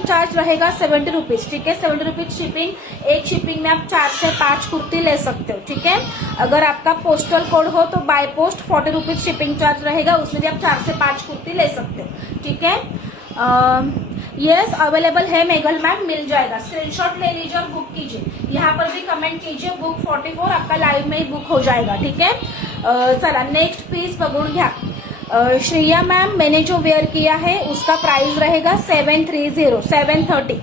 Charge रहेगा 70 rupees, ठीक है। 70 रुपीज शिपिंग, एक शिपिंग में आप 4 से 5 कुर्ती ले सकते हो, ठीक है। अगर आपका पोस्टल कोड हो तो by post 40 rupees shipping charge रहेगा, उसमें भी आप 4 से 5 कुर्ती ले सकते हो, ठीक है। यस अवेलेबल है मेघल मैम, मिल जाएगा। स्क्रीनशॉट ले लीजिए और बुक कीजिए, यहाँ पर भी कमेंट कीजिए बुक 44, आपका लाइव में ही बुक हो जाएगा, ठीक है। चला नेक्स्ट पीस बघून घ्या। श्रेया मैम, मैंने जो वेयर किया है उसका प्राइस रहेगा 730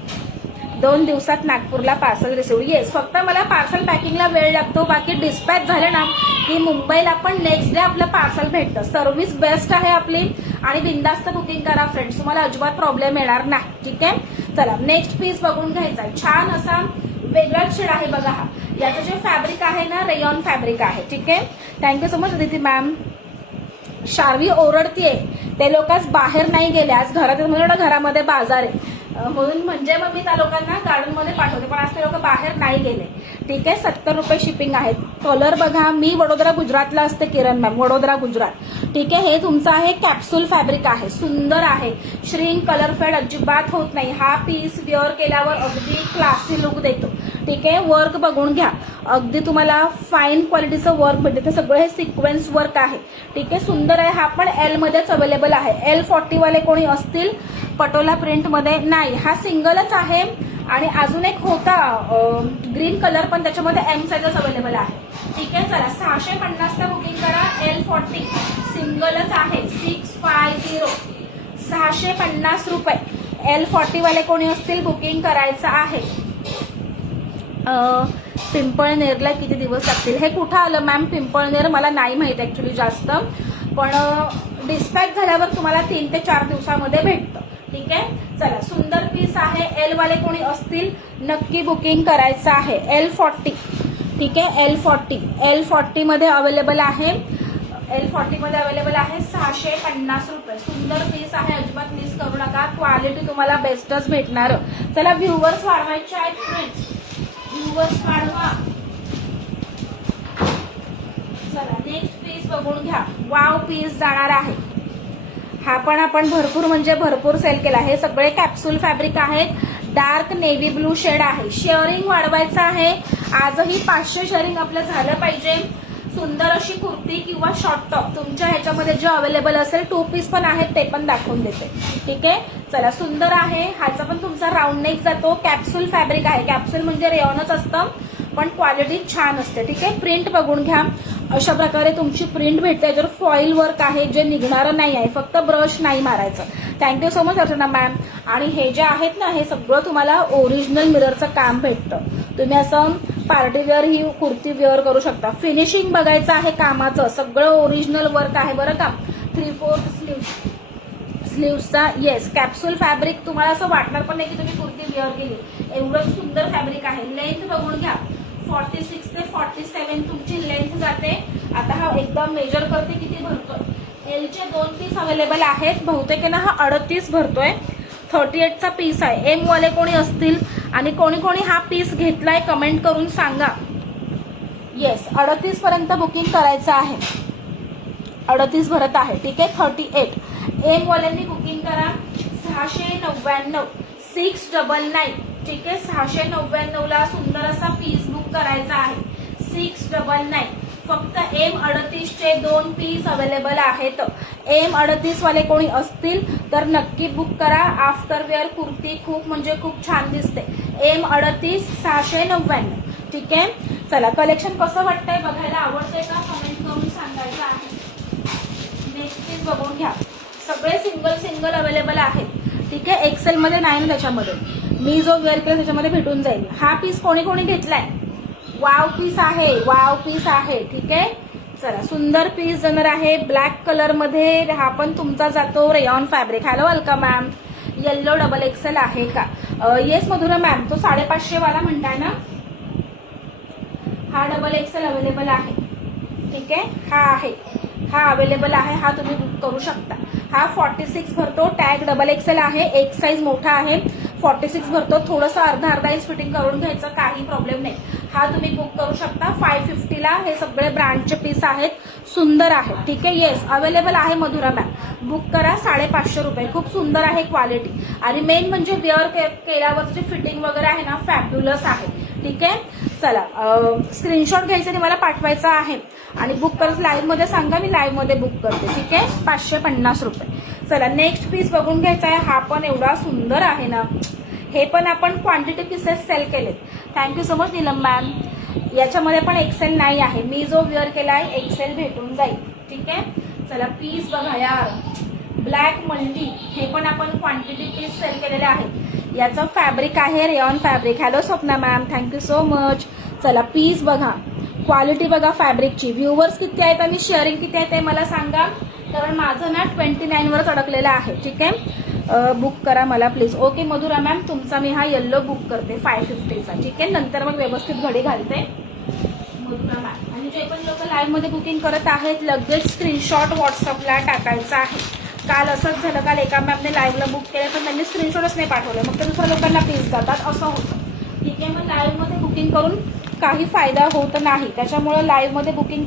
2 दिवसात नागपूरला पार्सल रिसिव्ह। येस, फक्त मला पार्सल पॅकिंगला वेळ लागतो, बाकी डिस्पॅच झालं ना की मुंबईला पण नेक्स्ट डे आपलं पार्सल भेटतं। सर्व्हिस बेस्ट आहे आपली आणि बिंदास्त बुकिंग करा फ्रेंड्स, तुम्हाला अजिबात प्रॉब्लेम येणार नाही, ठीक आहे। चला नेक्स्ट पीस बघून घ्यायचा आहे। छान असा वेगळाच शेड आहे बघा हा, याचं जे फॅब्रिक आहे ना रेयॉन फॅब्रिक आहे, ठीक आहे। Thank you so much Aditi ma'am. Sharvi ओरडतीये, ते लोकच बाहेर नाही गेले आज, घरात म्हणून घरामध्ये बाजार आहे म्हणून, म्हणजे मग मी त्या लोकांना गार्डन मध्ये पाठवते, पण आज ते लोक बाहेर नाही गेले, ठीक आहे। 70 रुपये शिपिंग आहे। कलर बघा, मी वडोदरा गुजरातला असते किरण मॅम, वडोदरा गुजरात, ठीक आहे। हे तुमचं आहे कॅप्सूल फॅब्रिक आहे, सुंदर आहे, श्रिंक कलर फेड अजिबात होत नाही। हा पीस वेअर केल्यावर अगदी क्लासी लुक देतो, ठीक आहे। वर्क बघून घ्या, अगदी तुम्हाला फाईन क्वालिटीचं वर्क भेटते, सगळं हे सिक्वेन्स वर्क आहे, ठीक आहे, सुंदर आहे। हा पण एल मध्येच अवेलेबल आहे। L40 वाले कोणी असतील पटोला प्रिंट मध्ये नाही, हा सिंगलच आहे। आणि अजून एक होता ग्रीन कलर, पण त्याच्यामध्ये M साइजच अवेलेबल आहे, ठीक आहे। चला 650 ला बुकिंग करा। L40 सिंगलच आहे, 650 650 रुपये। L40 वाले कोणी असतील बुकिंग करायचं आहे। पिंपळनेरला किती दिवस लागतील, हे कुठं आलं मॅम पिंपळनेर, मला नाही माहित ऍक्च्युली जास्त, पण डिस्पॅच झाल्यावर तुम्हाला 3 ते 4 दिवसामध्ये भेटतं, ठीक आहे। चला सुंदर पीस आहे, एल वाले कोणी असतील नक्की बुकिंग करायचं आहे। L40, ठीक आहे। L40 मध्ये अवेलेबल आहे, L40 मध्ये अवेलेबल आहे 650 रुपये। सुंदर पीस आहे, अजिबात मिस करू नका, क्वालिटी तुम्हाला बेस्टच भेटणार। चला व्ह्यूवर्स वाढवायचे आहेत फ्रेंड्स, व्ह्यूवर्स वाढवा। चला नेक्स्ट पीस बघून घ्या, वाव पीस जाणार आहे। हा पण आपण भरपूर म्हणजे भरपूर सेल केला, हे सगळे कॅप्सूल फॅब्रिक आहेत, डार्क नेव्ही ब्लू शेड आहे। शेअरिंग वाढवायचं आहे, आजही 500 शेअरिंग आपलं झालं पाहिजे। सुंदर अशी कुर्ती किंवा शॉर्ट टॉप तुमच्या ह्याच्यामध्ये जे अवेलेबल असेल, 2 पीस पण आहेत ते पण दाखवून देते, ठीक आहे। चला सुंदर आहे, ह्याचा पण तुमचा राऊंड नेक जातो, कॅप्सूल फॅब्रिक आहे, कॅप्सूल म्हणजे रेयॉनच असतं पण क्वालिटी छान असते, ठीक आहे। प्रिंट बघून घ्या, अशा प्रकारे तुमची प्रिंट भेटते, जर फॉईल वर्क आहे जे निघणारं नाही आहे, फक्त ब्रश नाही मारायचं। Thank you so much Archana ma'am. आणि हे जे आहेत ना, हे सगळं तुम्हाला ओरिजिनल मिररचं काम भेटतं, तुम्ही असं party where he kurti wear करू शकता। फिनिशिंग बघायचं आहे कामाचं, सगळं ओरिजिनल वर्क आहे बरं का। 3/4 स्लीव्सचा, येस कॅप्सूल फॅब्रिक, तुम्हाला असं वाटणार पण नाही की तुम्ही कुर्ती वेअर केली, एवढं सुंदर फॅब्रिक आहे। लेंथ बघून घ्या, 46 ते 47 तुमची लेंथ जाते। आता हा एकदम मेजर करते किती भरतोय। एलचे 2 पीस अवेलेबल आहेत, बहुतेक ना हा 38 भरतोय, 38 चा पीस आहे। एम वाले कोणी असतील आणि कोणी कोणी हा पीस घेतलाय कमेंट करून सांगा। येस 38 पर्यंत बुकिंग करायचं आहे, 38 भरत आहे, ठीक आहे। 38 एम वाल्यांनी बुकिंग करा, 699 699, ठीक आहे। 699 ला सुंदर असा पीस बुक करायचा आहे, 699। फक्त M38 चे 2 पीस अवेलेबल आहेत। M38 वाले कोणी असतील तर नक्की बुक करा, आफ्टरवेअर कुर्ती खूप म्हणजे खूप छान दिसते। M38 699, ठीक आहे। चला कलेक्शन कसं वाटतंय बघायला आवडतंय का, कमेंट करून सांगायचं आहे। नेक्स्ट पीस बघून घ्या, सगळे सिंगल अवेलेबल आहेत, ठीक आहे। एक्सेल मध्ये नाही ना त्याच्यामध्ये, मी जो वेअर केला त्याच्यामध्ये भेटून जाईल। हा पीस कोणी कोणी घेतलाय, वाव पीस आहे, वाव पीस आहे, ठीक आहे। चला सुंदर पीस जाणार आहे ब्लॅक कलर मध्ये, हा पण तुमचा जातो rayon fabric. Hello welcome ma'am, yellow XXL आहे का? येस मधुरा मॅम, तो 550 वाला म्हणताय ना, हा XXL अवेलेबल आहे, ठीक आहे। हा आहे, हा अवेलेबल आहे, हा तुम्ही बुक करू शकता। हा 46 भरतो, टॅग डबल एक्सेल आहे, एक साईज मोठा आहे, 46 भरतो. थोडंसं अर्धा इंच फिटिंग करून घ्यायचं, काही प्रॉब्लेम नाही. हा तुम्ही बुक करू शकता 550 ला. हे सगळे ब्रँडचे पीस आहेत, सुंदर आहेत. ठीक आहे, येस अवेलेबल आहे मधुरा मॅम, बुक करा. 550 रुपये, खूप सुंदर आहे क्वालिटी. आणि मेन म्हणजे वेअर केल्यावरची फिटिंग वगैरे आहे ना, फॅब्युलस आहे. ठीक आहे, चला स्क्रीनशॉट घ्यायचा आणि मला पाठवायचा आहे आणि बुक करत लाईव्ह मध्ये सांगा, मी लाईव्ह मध्ये बुक करते. ठीक आहे, 550 रुपये. चला नेक्स्ट पीस बघून घ्यायचा आहे. हा पण एवढा सुंदर आहे ना, हे पण आपण क्वांटिटी पीसेस सेल केलेत. Thank you so much Neelam ma'am. याच्यामध्ये पण एक्सेल नाही आहे, मी जो वेअर केला आहे एक्सेल भेटून जाईल. ठीक आहे, चला पीस बघा यार, ब्लॅक मल्टी, हे पण आपण क्वांटिटी पीस सेल केलेले आहेत. याचं फॅब्रिक आहे rayon fabric. Hello Swapna ma'am, thank you so much. चला पीस बघा, क्वालिटी बघा फॅब्रिकची. व्ह्युअर्स किती आहेत आणि शेअरिंग किती आहे ते मला सांगा, कारण माझं ना 29 वरच अडकलेलं आहे. ठीक आहे, बुक करा मला प्लीज. ओके मधुरा मॅम, तुमचा मी हा येल्लो बुक करते 550चा. ठीक आहे, नंतर मग व्यवस्थित घडी घालते मधुरा मॅम. आणि जे पण लोक लाईव्ह मध्ये बुकिंग करत आहेत लगेच स्क्रीनशॉट व्हॉट्सअपला टाकायचा आहे. काल असंच झालं, काल एका मॅमने लाईव्हला बुक केलं पण त्यांनी स्क्रीनशॉटच नाही पाठवलं, मग ते दुसऱ्या लोकांना पीस जातात, असं होतं. ठीक आहे, मग लाईव्ह मध्ये बुकिंग करून काही फायदा होत नाही, त्याच्यामुळे लाईव्ह मध्ये बुकिंग